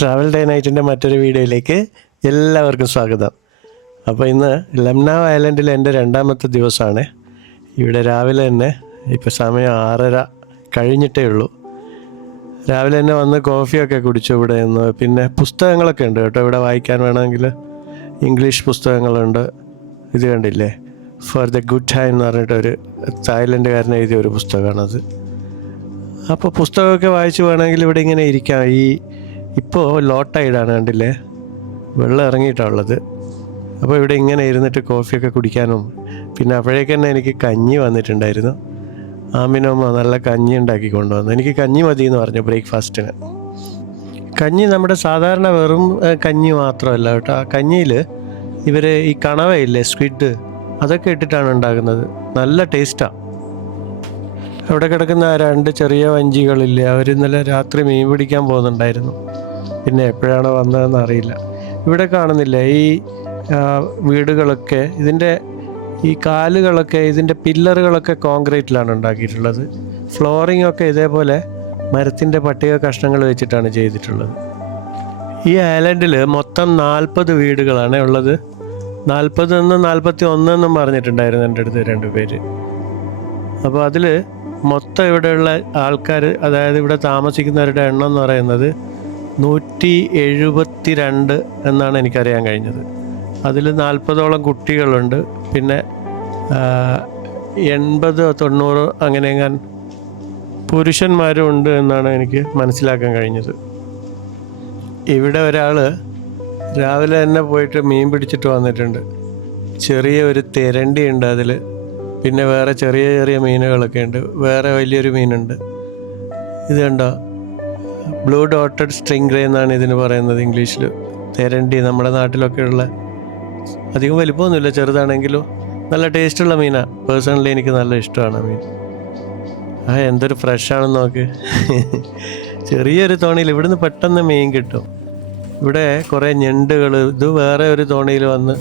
Travel day നൈറ്റിൻ്റെ മറ്റൊരു വീഡിയോയിലേക്ക് എല്ലാവർക്കും സ്വാഗതം. അപ്പോൾ ഇന്ന് ലംനാവ് ഐലൻഡിലെ എൻ്റെ രണ്ടാമത്തെ ദിവസമാണ്. ഇവിടെ രാവിലെ തന്നെ ഇപ്പോൾ സമയം 6:30 കഴിഞ്ഞിട്ടേ ഉള്ളൂ. രാവിലെ തന്നെ വന്ന് കോഫിയൊക്കെ കുടിച്ചു ഇവിടെ നിന്ന്. പിന്നെ പുസ്തകങ്ങളൊക്കെ ഉണ്ട് കേട്ടോ, ഇവിടെ വായിക്കാൻ വേണമെങ്കിൽ ഇംഗ്ലീഷ് പുസ്തകങ്ങളുണ്ട്. ഇത് കണ്ടില്ലേ, ഫോർ ദ ഗുഡ് ടൈം എന്ന് പറഞ്ഞിട്ടൊരു തായ്ലൻഡുകാരൻ എഴുതിയ ഒരു പുസ്തകമാണത്. അപ്പോൾ പുസ്തകമൊക്കെ വായിച്ച് വേണമെങ്കിൽ ഇവിടെ ഇങ്ങനെ ഇരിക്കാം. ഇപ്പോൾ ലോ ടൈഡാണ്, കണ്ടില്ലേ, വെള്ളം ഇറങ്ങിയിട്ടുള്ളത്. അപ്പോൾ ഇവിടെ ഇങ്ങനെ ഇരുന്നിട്ട് കോഫിയൊക്കെ കുടിക്കാനും, പിന്നെ അപ്പോഴേക്ക് തന്നെ എനിക്ക് കഞ്ഞി വന്നിട്ടുണ്ടായിരുന്നു. ആമിനമ്മ നല്ല കഞ്ഞി ഉണ്ടാക്കി കൊണ്ടുവന്നു. എനിക്ക് കഞ്ഞി മതി എന്ന് പറഞ്ഞു ബ്രേക്ക്ഫാസ്റ്റിന്. കഞ്ഞി നമ്മുടെ സാധാരണ വെറും കഞ്ഞി മാത്രമല്ല കേട്ടോ. ആ കഞ്ഞിയിൽ ഇവർ ഈ കണവയില്ലേ, സ്ക്വിഡ്, അതൊക്കെ ഇട്ടിട്ടാണ് ഉണ്ടാക്കുന്നത്. നല്ല ടേസ്റ്റാണ്. അവിടെ കിടക്കുന്ന 2 ചെറിയ വഞ്ചികളില്ലേ, അവർ ഇന്നലെ രാത്രി മീൻ പിടിക്കാൻ പോകുന്നുണ്ടായിരുന്നു. പിന്നെ എപ്പോഴാണ് വന്നതെന്ന് അറിയില്ല. ഇവിടെ കാണുന്നില്ല ഈ വീടുകളൊക്കെ, ഇതിൻ്റെ ഈ കാലുകളൊക്കെ, ഇതിൻ്റെ പില്ലറുകളൊക്കെ കോൺക്രീറ്റിലാണ് ഉണ്ടാക്കിയിട്ടുള്ളത്. ഫ്ലോറിംഗ് ഒക്കെ ഇതേപോലെ മരത്തിൻ്റെ പട്ടിക കഷ്ണങ്ങൾ വെച്ചിട്ടാണ് ചെയ്തിട്ടുള്ളത്. ഈ ഐലൻഡിൽ മൊത്തം 40 വീടുകളാണ് ഉള്ളത്. 40 എന്നും 41 എന്നും പറഞ്ഞിട്ടുണ്ടായിരുന്നു എൻ്റെ അടുത്ത് 2 പേര്. അപ്പോൾ അതിൽ മൊത്തം ഇവിടെയുള്ള ആൾക്കാർ, അതായത് ഇവിടെ താമസിക്കുന്നവരുടെ എണ്ണം എന്ന് പറയുന്നത് 172 എന്നാണ് എനിക്കറിയാൻ കഴിഞ്ഞത്. അതിൽ 40ഓളം കുട്ടികളുണ്ട്, പിന്നെ 80-90 അങ്ങനെയെങ്ങാൻ പുരുഷന്മാരും ഉണ്ട് എന്നാണ് എനിക്ക് മനസ്സിലാക്കാൻ കഴിഞ്ഞത്. ഇവിടെ ഒരാൾ രാവിലെ തന്നെ പോയിട്ട് മീൻ പിടിച്ചിട്ട് വന്നിട്ടുണ്ട്. ചെറിയ ഒരു തെരണ്ടി ഉണ്ട് അതിൽ, പിന്നെ വേറെ ചെറിയ ചെറിയ മീനുകളൊക്കെ ഉണ്ട്. വേറെ വലിയൊരു മീനുണ്ട്. ഇത് കണ്ടോ, ബ്ലൂ ഡോട്ടഡ് സ്ട്രിംഗ്രേ എന്നാണ് ഇതിന് പറയുന്നത് ഇംഗ്ലീഷിൽ. തെരണ്ടി നമ്മുടെ നാട്ടിലൊക്കെ ഉള്ള, അധികം വലിപ്പമൊന്നുമില്ല, ചെറുതാണെങ്കിലും നല്ല ടേസ്റ്റുള്ള മീനാണ്. പേഴ്സണലി എനിക്ക് നല്ല ഇഷ്ടമാണ് ആ മീൻ. എന്തൊരു ഫ്രഷാണെന്ന് നോക്ക്. ചെറിയൊരു തോണിയിൽ ഇവിടുന്ന് പെട്ടെന്ന് മീൻ കിട്ടും. ഇവിടെ കുറേ ഞണ്ടുകൾ, ഇത് വേറെ ഒരു തോണിയിൽ വന്ന്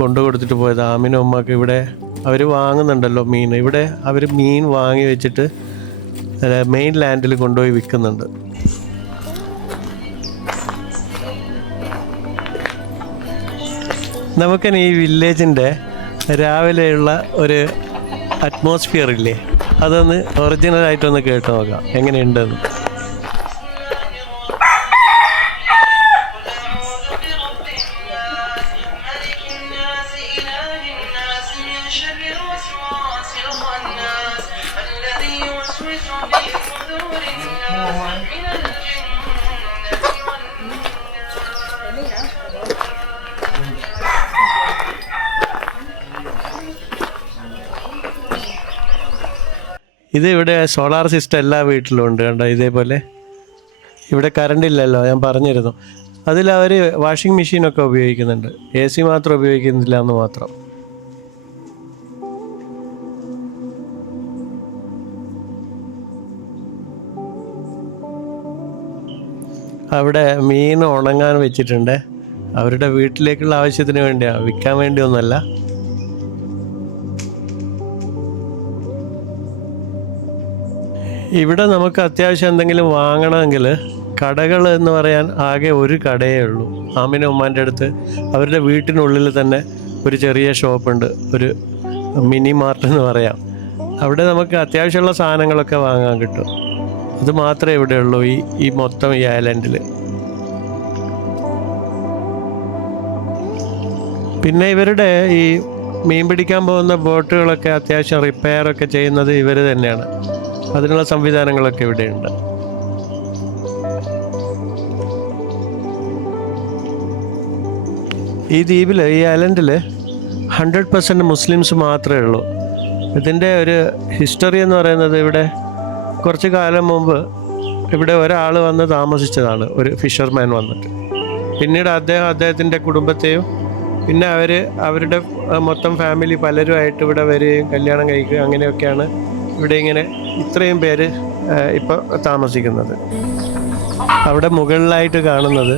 കൊണ്ടു കൊടുത്തിട്ട് പോയത് ആമിനും ഉമ്മക്ക്. ഇവിടെ അവർ വാങ്ങുന്നുണ്ടല്ലോ മീൻ. ഇവിടെ അവർ മീൻ വാങ്ങി വെച്ചിട്ട് മെയിൻ ലാൻഡിൽ കൊണ്ടുപോയി വിൽക്കുന്നുണ്ട്. നമുക്കിനി ഈ വില്ലേജിൻ്റെ രാവിലെയുള്ള ഒരു അറ്റ്മോസ്ഫിയർ ഇല്ലേ, അതൊന്ന് ഒറിജിനലായിട്ടൊന്ന് കേട്ട് നോക്കാം എങ്ങനെയുണ്ടെന്ന്. ഇത് ഇവിടെ സോളാർ സിസ്റ്റം എല്ലാ വീട്ടിലും ഉണ്ട് കണ്ടോ, ഇതേപോലെ. ഇവിടെ കറണ്ട് ഇല്ലല്ലോ, ഞാൻ പറഞ്ഞിരുന്നു. അതിലവർ വാഷിംഗ് മെഷീനൊക്കെ ഉപയോഗിക്കുന്നുണ്ട്, AC മാത്രം ഉപയോഗിക്കുന്നില്ല എന്ന് മാത്രം. അവിടെ മീൻ ഉണങ്ങാൻ വെച്ചിട്ടുണ്ട്. അവരുടെ വീട്ടിലേക്കുള്ള ആവശ്യത്തിന് വേണ്ടിയാണ്, വിൽക്കാൻ വേണ്ടിയൊന്നുമല്ല. ഇവിടെ നമുക്ക് അത്യാവശ്യം എന്തെങ്കിലും വാങ്ങണമെങ്കിൽ കടകൾ എന്ന് പറയാൻ ആകെ ഒരു കടയേ ഉള്ളൂ. ആമിനും ഉമ്മാൻ്റെ അടുത്ത് അവരുടെ വീട്ടിനുള്ളിൽ തന്നെ ഒരു ചെറിയ ഷോപ്പുണ്ട്, ഒരു മിനി മാർട്ട് എന്ന് പറയാം. അവിടെ നമുക്ക് അത്യാവശ്യമുള്ള സാധനങ്ങളൊക്കെ വാങ്ങാൻ കിട്ടും. അത് മാത്രമേ ഇവിടെ ഉള്ളൂ ഈ മൊത്തം ഈ ഐലൻഡിൽ. പിന്നെ ഇവരുടെ ഈ മീൻ പിടിക്കാൻ പോകുന്ന ബോട്ടുകളൊക്കെ അത്യാവശ്യം റിപ്പയറൊക്കെ ചെയ്യുന്നത് ഇവർ തന്നെയാണ്. അതിനുള്ള സംവിധാനങ്ങളൊക്കെ ഇവിടെയുണ്ട്. ഈ ദ്വീപിൽ, ഈ ഐലൻഡിൽ 100% മുസ്ലിംസ് മാത്രമേ ഉള്ളൂ. ഇതിൻ്റെ ഒരു ഹിസ്റ്ററി എന്ന് പറയുന്നത്, ഇവിടെ കുറച്ച് കാലം മുമ്പ് ഇവിടെ ഒരാൾ വന്ന് താമസിച്ചതാണ്, ഒരു ഫിഷർമാൻ വന്നിട്ട്. പിന്നീട് അദ്ദേഹത്തിൻ്റെ കുടുംബത്തെയും പിന്നെ അവരുടെ മൊത്തം ഫാമിലി പലരുമായിട്ട് ഇവിടെ വരികയും കല്യാണം കഴിക്കുകയും അങ്ങനെയൊക്കെയാണ് ഇവിടെ ഇങ്ങനെ ഇത്രയും പേര് ഇപ്പോൾ താമസിക്കുന്നത്. അവിടെ മുകളിലായിട്ട് കാണുന്നത്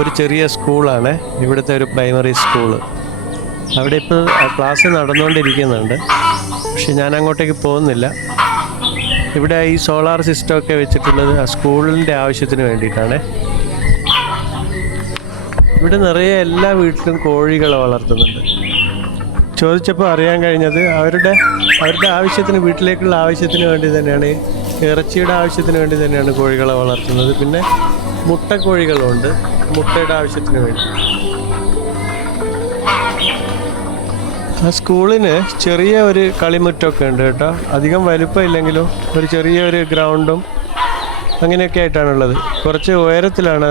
ഒരു ചെറിയ സ്കൂളാണ്, ഇവിടുത്തെ ഒരു പ്രൈമറി സ്കൂള്. അവിടെ ഇപ്പോൾ ക്ലാസ് നടന്നുകൊണ്ടിരിക്കുന്നുണ്ട്, പക്ഷെ ഞാൻ അങ്ങോട്ടേക്ക് പോകുന്നില്ല. ഇവിടെ ഈ സോളാർ സിസ്റ്റമൊക്കെ വെച്ചിട്ടുള്ളത് ആ സ്കൂളിൻ്റെ ആവശ്യത്തിന് വേണ്ടിയിട്ടാണ്. ഇവിടെ നിറയെ എല്ലാ വീട്ടിലും കോഴികളെ വളർത്തുന്നുണ്ട്. ചോദിച്ചപ്പോൾ അറിയാൻ കഴിഞ്ഞത് അവരുടെ ആവശ്യത്തിന്, വീട്ടിലേക്കുള്ള ആവശ്യത്തിന് വേണ്ടി തന്നെയാണ്, ഇറച്ചിയുടെ ആവശ്യത്തിന് വേണ്ടി തന്നെയാണ് കോഴികളെ വളർത്തുന്നത്. പിന്നെ മുട്ടക്കോഴികളുണ്ട്, മുട്ടയുടെ ആവശ്യത്തിന് വേണ്ടി. ആ സ്കൂളിന് ചെറിയ ഒരു കളിമുറ്റമൊക്കെ ഉണ്ട് കേട്ടോ. അധികം വലുപ്പമില്ലെങ്കിലും ഒരു ചെറിയൊരു ഗ്രൗണ്ടും അങ്ങനെയൊക്കെ ആയിട്ടാണുള്ളത്. കുറച്ച് ഉയരത്തിലാണ്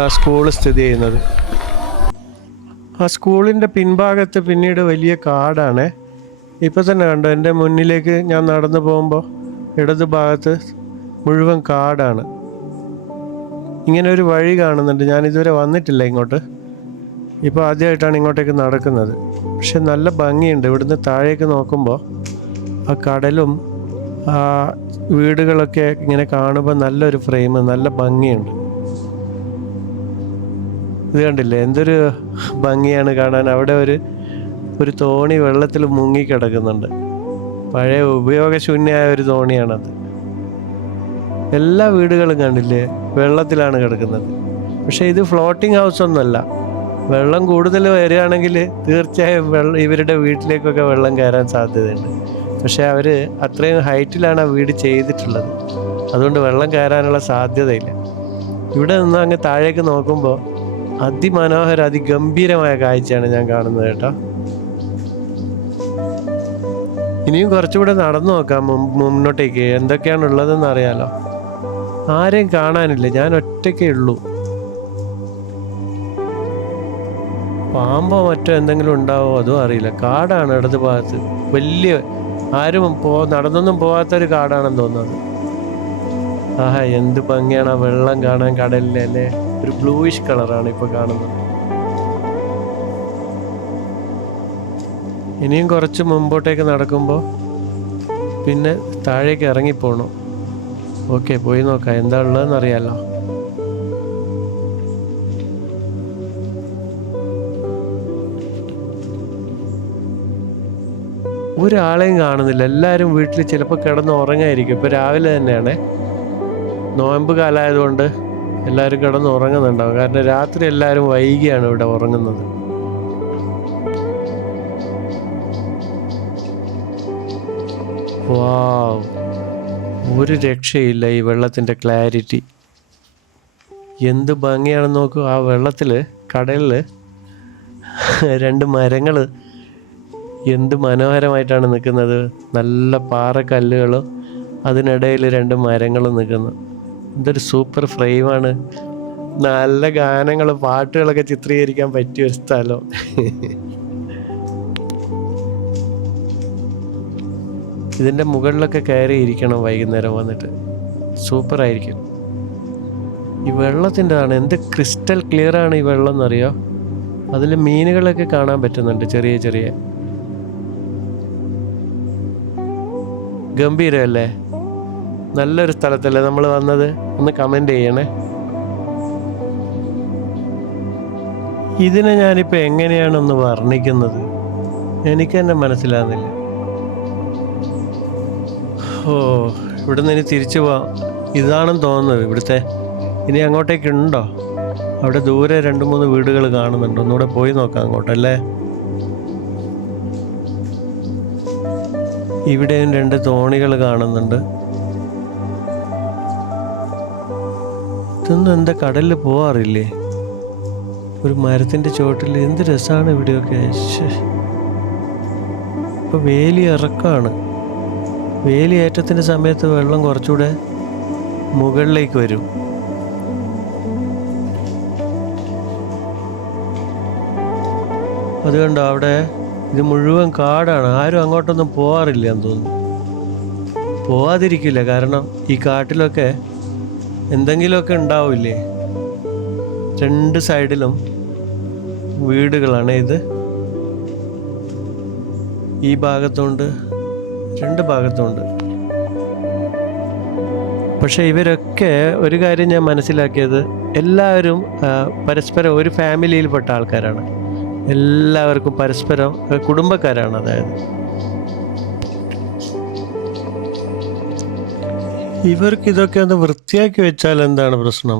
ആ സ്കൂൾ സ്ഥിതി ചെയ്യുന്നത്. ആ സ്കൂളിൻ്റെ പിൻഭാഗത്ത് പിന്നീട് വലിയ കാടാണ്. ഇപ്പോൾ തന്നെ കണ്ടോ, എൻ്റെ മുന്നിലേക്ക് ഞാൻ നടന്നു പോകുമ്പോൾ ഇടതു ഭാഗത്ത് മുഴുവൻ കാടാണ്. ഇങ്ങനെ ഒരു വഴി കാണുന്നുണ്ട്. ഞാനിതുവരെ വന്നിട്ടില്ല ഇങ്ങോട്ട്, ഇപ്പോൾ ആദ്യമായിട്ടാണ് ഇങ്ങോട്ടേക്ക് നടക്കുന്നത്. പക്ഷെ നല്ല ഭംഗിയുണ്ട്. ഇവിടുന്ന് താഴേക്ക് നോക്കുമ്പോൾ ആ കടലും ആ വീടുകളൊക്കെ ഇങ്ങനെ കാണുമ്പോൾ നല്ലൊരു ഫ്രെയിം, നല്ല ഭംഗിയുണ്ട്. ഇത് കണ്ടില്ലേ, എന്തൊരു ഭംഗിയാണ് കാണാൻ. അവിടെ ഒരു തോണി വെള്ളത്തിൽ മുങ്ങിക്കിടക്കുന്നുണ്ട്. പഴയ ഉപയോഗശൂന്യമായ ഒരു തോണിയാണത്. എല്ലാ വീടുകളും കണ്ടില്ലേ, വെള്ളത്തിലാണ് കിടക്കുന്നത്. പക്ഷേ ഇത് ഫ്ലോട്ടിംഗ് ഹൗസ് ഒന്നുമല്ല. വെള്ളം കൂടുതൽ വരികയാണെങ്കിൽ തീർച്ചയായും ഇവരുടെ വീട്ടിലേക്കൊക്കെ വെള്ളം കയറാൻ സാധ്യതയുണ്ട്. പക്ഷേ അവർ അത്രയും ഹൈറ്റിലാണ് ആ വീട് ചെയ്തിട്ടുള്ളത്. അതുകൊണ്ട് വെള്ളം കയറാനുള്ള സാധ്യതയില്ല. ഇവിടെ നിന്ന് അങ്ങ് താഴേക്ക് നോക്കുമ്പോൾ അതിമനോഹര, അതിഗംഭീരമായ കാഴ്ചയാണ് ഞാൻ കാണുന്നത് കേട്ടോ. ഇനിയും കുറച്ചുകൂടെ നടന്നു നോക്കാം മുന്നോട്ടേക്ക്, എന്തൊക്കെയാണ് ഉള്ളതെന്ന് അറിയാലോ. ആരെയും കാണാനില്ല, ഞാൻ ഒറ്റയ്ക്കേ ഉള്ളൂ. പാമ്പോ മറ്റോ എന്തെങ്കിലും ഉണ്ടാവോ അതും അറിയില്ല. കാടാണ് ഇടത് ഭാഗത്ത്, വലിയ ആരും നടന്നൊന്നും പോകാത്തൊരു കാടാണെന്ന് തോന്നുന്നത്. ആഹാ, എന്ത് ഭംഗിയാണ് ആ വെള്ളം കാണാൻ കടലിലെ, അല്ലേ? ഒരു ബ്ലൂയിഷ് കളറാണ് ഇപ്പോൾ കാണുന്നത്. ഇനിയും കുറച്ച് മുമ്പോട്ടേക്ക് നടക്കുമ്പോൾ പിന്നെ താഴേക്ക് ഇറങ്ങിപ്പോണം. ഓക്കെ, പോയി നോക്കാം എന്താ ഉള്ളതെന്ന് അറിയാലോ. ഒരാളെയും കാണുന്നില്ല. എല്ലാവരും വീട്ടിൽ ചിലപ്പോൾ കിടന്ന് ഉറങ്ങായിരിക്കും. ഇപ്പോൾ രാവിലെ തന്നെയാണ്, നോയമ്പ് കാലമായതുകൊണ്ട് എല്ലാവരും കിടന്ന് ഉറങ്ങുന്നുണ്ടാവും. കാരണം രാത്രി എല്ലാവരും വൈകിയാണ് ഇവിടെ ഉറങ്ങുന്നത്. വാവ്, ഒരു രക്ഷയില്ല ഈ വെള്ളത്തിൻ്റെ ക്ലാരിറ്റി. എന്ത് ഭംഗിയാണെന്ന് നോക്കൂ. ആ വെള്ളത്തിൽ, കടലിൽ രണ്ട് മരങ്ങൾ എന്ത് മനോഹരമായിട്ടാണ് നിൽക്കുന്നത്. നല്ല പാറക്കല്ലുകളും അതിനിടയിൽ രണ്ട് മരങ്ങളും നിൽക്കുന്നു. എന്തൊരു സൂപ്പർ ഫ്രെയിമാണ്. നല്ല ഗാനങ്ങൾ, പാട്ടുകളൊക്കെ ചിത്രീകരിക്കാൻ പറ്റിയൊരു സ്ഥലം. ഇതിൻ്റെ മുകളിലൊക്കെ കയറി ഇരിക്കണം വൈകുന്നേരം വന്നിട്ട്, സൂപ്പറായിരിക്കും. ഈ വെള്ളത്തിൻ്റെതാണ്, എന്ത് ക്രിസ്റ്റൽ ക്ലിയർ ആണ് ഈ വെള്ളം എന്നറിയോ. അതിൽ മീനുകളൊക്കെ കാണാൻ പറ്റുന്നുണ്ട്, ചെറിയ ചെറിയ. ഗംഭീരമല്ലേ? നല്ലൊരു സ്ഥലത്തല്ലേ നമ്മൾ വന്നത്? ഒന്ന് കമൻ്റ് ചെയ്യണേ. ഇതിനെ ഞാനിപ്പോൾ എങ്ങനെയാണൊന്ന് വർണ്ണിക്കുന്നത്, എനിക്ക് തന്നെ മനസ്സിലാകുന്നില്ല. ഓ, ഇവിടെ നിന്ന് ഇനി തിരിച്ചു പോവാം. ഇതാണെന്ന് തോന്നുന്നത് ഇവിടുത്തെ. ഇനി അങ്ങോട്ടേക്കുണ്ടോ? അവിടെ ദൂരെ 2-3 വീടുകൾ കാണുന്നുണ്ട്. ഒന്നുകൂടെ പോയി നോക്കാം അങ്ങോട്ടല്ലേ. ഇവിടെയും 2 തോണികൾ കാണുന്നുണ്ട്. ഇതൊന്നും എന്താ കടലിൽ പോവാറില്ലേ? ഒരു മരത്തിൻ്റെ ചോട്ടിൽ എന്ത് രസമാണ് ഇവിടെയൊക്കെ. ഇപ്പോൾ വേലി ഇറക്കമാണ്. വേലിയേറ്റത്തിൻ്റെ സമയത്ത് വെള്ളം കുറച്ചുകൂടെ മുകളിലേക്ക് വരും. അതുകൊണ്ടോ അവിടെ ഇത് മുഴുവൻ കാടാണ്. ആരും അങ്ങോട്ടൊന്നും പോവാറില്ല എന്ന് തോന്നുന്നു. പോവാതിരിക്കില്ല, കാരണം ഈ കാട്ടിലൊക്കെ എന്തെങ്കിലുമൊക്കെ ഉണ്ടാവില്ലേ. 2 സൈഡിലും വീടുകളാണ്. ഇത് ഈ ഭാഗത്തുണ്ട്, 2 ഭാഗത്തുണ്ട്. പക്ഷെ ഇവരൊക്കെ ഒരു കാര്യം ഞാൻ മനസ്സിലാക്കിയത്, എല്ലാവരും പരസ്പരം ഒരു ഫാമിലിയിൽപ്പെട്ട ആൾക്കാരാണ്. എല്ലാവർക്കും പരസ്പരം കുടുംബക്കാരാണ്. അതായത് ഇവർക്ക് ഇതൊക്കെ ഒന്ന് വൃത്തിയാക്കി വെച്ചാൽ എന്താണ് പ്രശ്നം?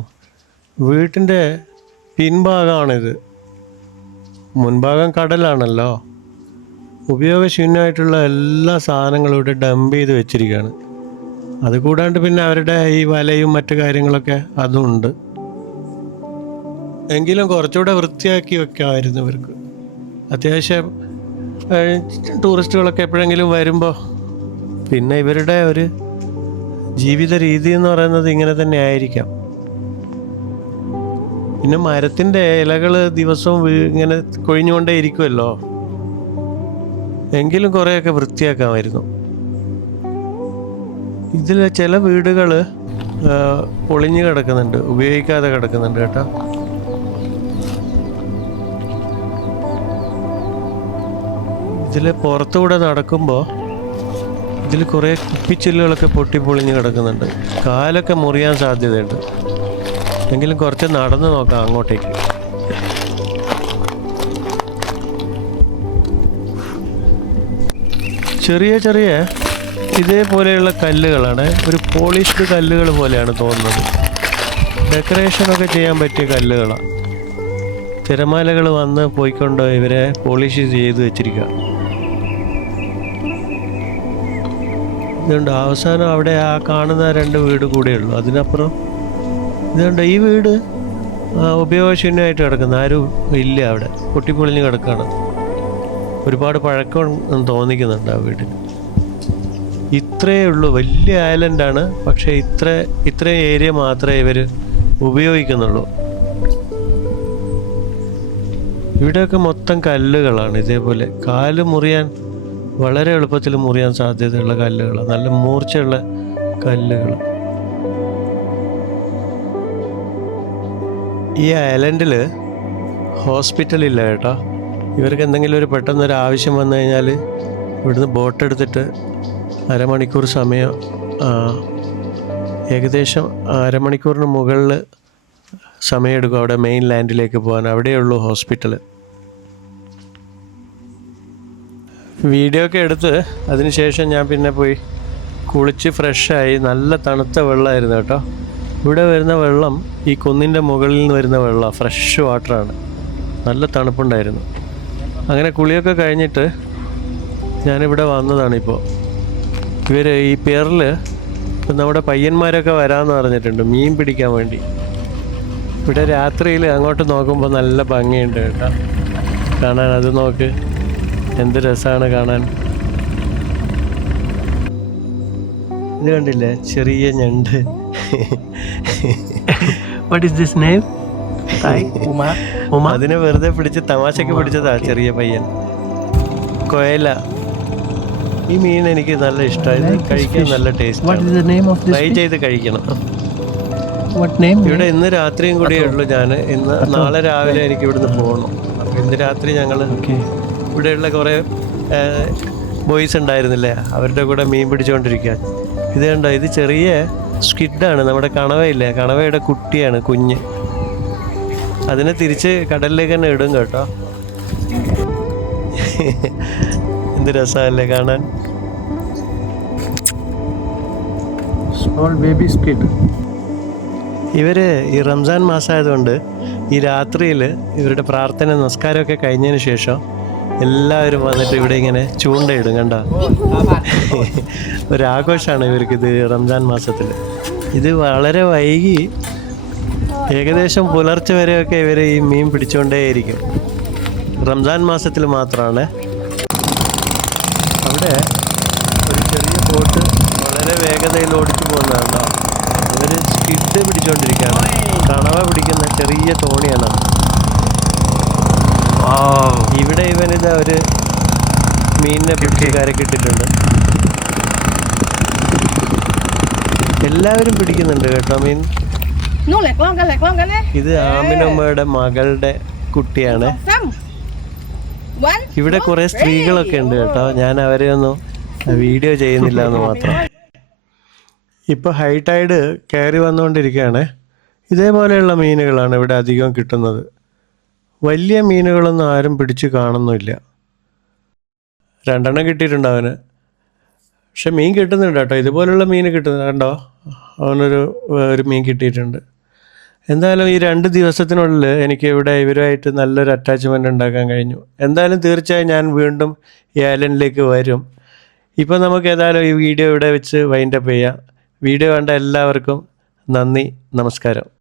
വീട്ടിൻ്റെ പിൻഭാഗമാണിത്. മുൻഭാഗം കടലാണല്ലോ, ഉപയോഗശൂന്യമായിട്ടുള്ള എല്ലാ സാധനങ്ങളും ഇവിടെ ഡംപ് ചെയ്ത് വെച്ചിരിക്കുകയാണ്. അതുകൂടാണ്ട് പിന്നെ അവരുടെ ഈ വലയും മറ്റു കാര്യങ്ങളൊക്കെ അതും ഉണ്ട്. എങ്കിലും കുറച്ചുകൂടെ വൃത്തിയാക്കി വെക്കാമായിരുന്നു ഇവർക്ക്. അത്യാവശ്യം ടൂറിസ്റ്റുകളൊക്കെ എപ്പോഴെങ്കിലും വരുമ്പോൾ. പിന്നെ ഇവരുടെ ഒരു ജീവിത രീതി എന്ന് പറയുന്നത് ഇങ്ങനെ തന്നെ ആയിരിക്കാം. പിന്നെ മരത്തിൻ്റെ ഇലകൾ ദിവസവും ഇങ്ങനെ കൊഴിഞ്ഞുകൊണ്ടേ ഇരിക്കുമല്ലോ, എങ്കിലും കുറേയൊക്കെ വൃത്തിയാക്കാമായിരുന്നു. ഇതിൽ ചില വീടുകൾ പൊളിഞ്ഞു കിടക്കുന്നുണ്ട്, ഉപയോഗിക്കാതെ കിടക്കുന്നുണ്ട് കേട്ടോ. ഇതിൽ പുറത്തുകൂടെ നടക്കുമ്പോൾ ഇതിൽ കുറേ കുപ്പിച്ചില്ലുകളൊക്കെ പൊട്ടിപ്പൊളിഞ്ഞ് കിടക്കുന്നുണ്ട്. കാലൊക്കെ മുറിയാൻ സാധ്യതയുണ്ട്. എങ്കിലും കുറച്ച് നടന്ന് നോക്കാം അങ്ങോട്ടേക്ക്. ചെറിയ ചെറിയ ഇതേപോലെയുള്ള കല്ലുകളാണ്, ഒരു പോളിഷ്ഡ് കല്ലുകൾ പോലെയാണ് തോന്നുന്നത്. ഡെക്കറേഷനൊക്കെ ചെയ്യാൻ പറ്റിയ കല്ലുകളാണ്. തിരമാലകൾ വന്ന് പോയിക്കൊണ്ട് ഇവരെ പോളിഷ് ചെയ്ത് വെച്ചിരിക്കുക. ഇതുണ്ട് അവസാനം അവിടെ ആ കാണുന്ന 2 വീട് കൂടെയുള്ളൂ. അതിനപ്പുറം ഇതുണ്ട്, ഈ വീട് ഉപയോഗശൂന്യമായിട്ട് കിടക്കുന്ന, ആരും ഇല്ല അവിടെ, പൊട്ടിപ്പൊളിഞ്ഞ് കിടക്കുകയാണ്. ഒരുപാട് പഴക്കം തോന്നിക്കുന്നുണ്ട് ആ വീടിന്. ഇത്രയേ ഉള്ളൂ, വലിയ ഐലൻഡാണ്. പക്ഷേ ഇത്രയും ഏരിയ മാത്രമേ ഇവർ ഉപയോഗിക്കുന്നുള്ളൂ. ഇവിടെയൊക്കെ മൊത്തം കല്ലുകളാണ്. ഇതേപോലെ കാല് മുറിയാൻ വളരെ എളുപ്പത്തിൽ മുറിയാൻ സാധ്യതയുള്ള കല്ലുകളാണ്, നല്ല മൂർച്ചയുള്ള കല്ലുകൾ. ഈ ഐലൻഡിൽ ഹോസ്പിറ്റലില്ല കേട്ടോ. ഇവർക്ക് എന്തെങ്കിലും ഒരു പെട്ടെന്നൊരു ആവശ്യം വന്നു കഴിഞ്ഞാൽ ഇവിടുന്ന് ബോട്ട് എടുത്തിട്ട് അരമണിക്കൂർ സമയം, ഏകദേശം അരമണിക്കൂറിന് മുകളിൽ സമയമെടുക്കും അവിടെ മെയിൻ ലാൻഡിലേക്ക് പോകാൻ. അവിടെയുള്ളൂ ഹോസ്പിറ്റൽ. വീഡിയോ ഒക്കെ എടുത്ത് അതിനുശേഷം ഞാൻ പിന്നെ പോയി കുളിച്ച് ഫ്രഷായി. നല്ല തണുത്ത വെള്ളമായിരുന്നു കേട്ടോ. ഇവിടെ വരുന്ന വെള്ളം ഈ കുന്നിൻ്റെ മുകളിൽ നിന്ന് വരുന്ന വെള്ളമാണ്, ഫ്രഷ് വാട്ടറാണ്. നല്ല തണുപ്പുണ്ടായിരുന്നു. അങ്ങനെ കുളിയൊക്കെ കഴിഞ്ഞിട്ട് ഞാനിവിടെ വന്നതാണിപ്പോൾ. ഇവർ ഈ പേരിൽ ഇപ്പം നമ്മുടെ പയ്യന്മാരൊക്കെ വരാമെന്ന് പറഞ്ഞിട്ടുണ്ട് മീൻ പിടിക്കാൻ വേണ്ടി. ഇവിടെ രാത്രിയിൽ അങ്ങോട്ട് നോക്കുമ്പോൾ നല്ല ഭംഗിയുണ്ട് കേട്ടോ കാണാൻ. അത് നോക്ക്, എന്ത് രസമാണ് കാണാൻ. ഇത് കണ്ടില്ലേ, ചെറിയ ഞണ്ട്. What is this name? അതിനെ വെറുതെ പിടിച്ച് തമാശക്ക് പിടിച്ചതാ ചെറിയ പയ്യൻ. കൊയല. ഈ മീൻ എനിക്ക് നല്ല ഇഷ്ടമായി, കഴിക്കാൻ നല്ല ടേസ്റ്റ്. ട്രൈ ചെയ്ത് കഴിക്കണം. ഇവിടെ ഇന്ന് രാത്രിയും കൂടിയേ ഉള്ളൂ ഞാൻ. നാളെ രാവിലെ എനിക്ക് ഇവിടുന്ന് പോകണം. അപ്പോൾ ഇന്ന് രാത്രി ഞങ്ങൾ ഇവിടെയുള്ള കുറേ ബോയ്സ് ഉണ്ടായിരുന്നില്ലേ, അവരുടെ കൂടെ മീൻ പിടിച്ചുകൊണ്ടിരിക്കുക. ഇത് കണ്ടോ, ഇത് ചെറിയ സ്ക്വിഡാണ്. നമ്മുടെ കണവയില്ലേ, കണവയുടെ കുട്ടിയാണ്, കുഞ്ഞ്. അതിനെ തിരിച്ച് കടലിലേക്ക് തന്നെ ഇടും കേട്ടോ. എന്ത് രസമല്ലേ കാണാൻ. Small baby squid. ഇവർ ഈ റംസാൻ മാസമായതുകൊണ്ട് ഈ രാത്രിയിൽ ഇവരുടെ പ്രാർത്ഥന നമസ്കാരമൊക്കെ കഴിഞ്ഞതിന് ശേഷം എല്ലാവരും വന്നിട്ട് ഇവിടെ ഇങ്ങനെ ചൂണ്ടയിടും. കണ്ട, ഒരാഘോഷമാണ് ഇവർക്കിത് റംസാൻ മാസത്തിൽ. ഇത് വളരെ വൈകി, ഏകദേശം പുലർച്ചെ വരെയൊക്കെ ഇവർ ഈ മീൻ പിടിച്ചുകൊണ്ടേയിരിക്കും. റംസാൻ മാസത്തിൽ മാത്രമാണ്. അവിടെ ഒരു ചെറിയ ബോട്ട് വളരെ വേഗതയിൽ ഓടിച്ചു പോകുന്നതാണോ. ഇവർ സ്കിഡ് പിടിച്ചുകൊണ്ടിരിക്കുകയാണ്. കണവ പിടിക്കുന്ന ചെറിയ തോണിയാണ്. ഇവിടെ ഇവനിത് ഒരു മീനിനെ പിടിച്ച് കരക്കിട്ടിട്ടുണ്ട്. എല്ലാവരും പിടിക്കുന്നുണ്ട് കേട്ടോ മീൻ. ഇത് ആമിനമ്മയുടെ മകളുടെ കുട്ടിയാണ്. ഇവിടെ കുറെ സ്ത്രീകളൊക്കെ ഉണ്ട് കേട്ടോ. ഞാൻ അവരെ ഒന്നും വീഡിയോ ചെയ്യുന്നില്ല എന്ന് മാത്രം. ഇപ്പോൾ ഹൈ ടൈഡ് കയറി വന്നുകൊണ്ടിരിക്കുകയാണ്. ഇതേപോലെയുള്ള മീനുകളാണ് ഇവിടെ അധികം കിട്ടുന്നത്. വലിയ മീനുകളൊന്നും ആരും പിടിച്ച് കാണുന്നില്ല. 2 കിട്ടിയിട്ടുണ്ട് അവന്. പക്ഷെ മീൻ കിട്ടുന്നുണ്ട് കേട്ടോ. ഇതുപോലുള്ള മീൻ കിട്ടുന്നുണ്ട്. കണ്ടോ, അവനൊരു മീൻ കിട്ടിയിട്ടുണ്ട്. എന്തായാലും ഈ 2 ദിവസത്തിനുള്ളിൽ എനിക്ക് ഇവിടെ ഇവരുമായിട്ട് നല്ലൊരു അറ്റാച്ച്മെൻ്റ് ഉണ്ടാക്കാൻ കഴിഞ്ഞു. എന്തായാലും തീർച്ചയായും ഞാൻ വീണ്ടും ഈ ഐലൻഡിലേക്ക് വരും. ഇപ്പോൾ നമുക്ക് ഏതായാലും ഈ വീഡിയോ ഇവിടെ വെച്ച് വൈൻഡപ്പ് ചെയ്യാം. വീഡിയോ കണ്ട എല്ലാവർക്കും നന്ദി, നമസ്കാരം.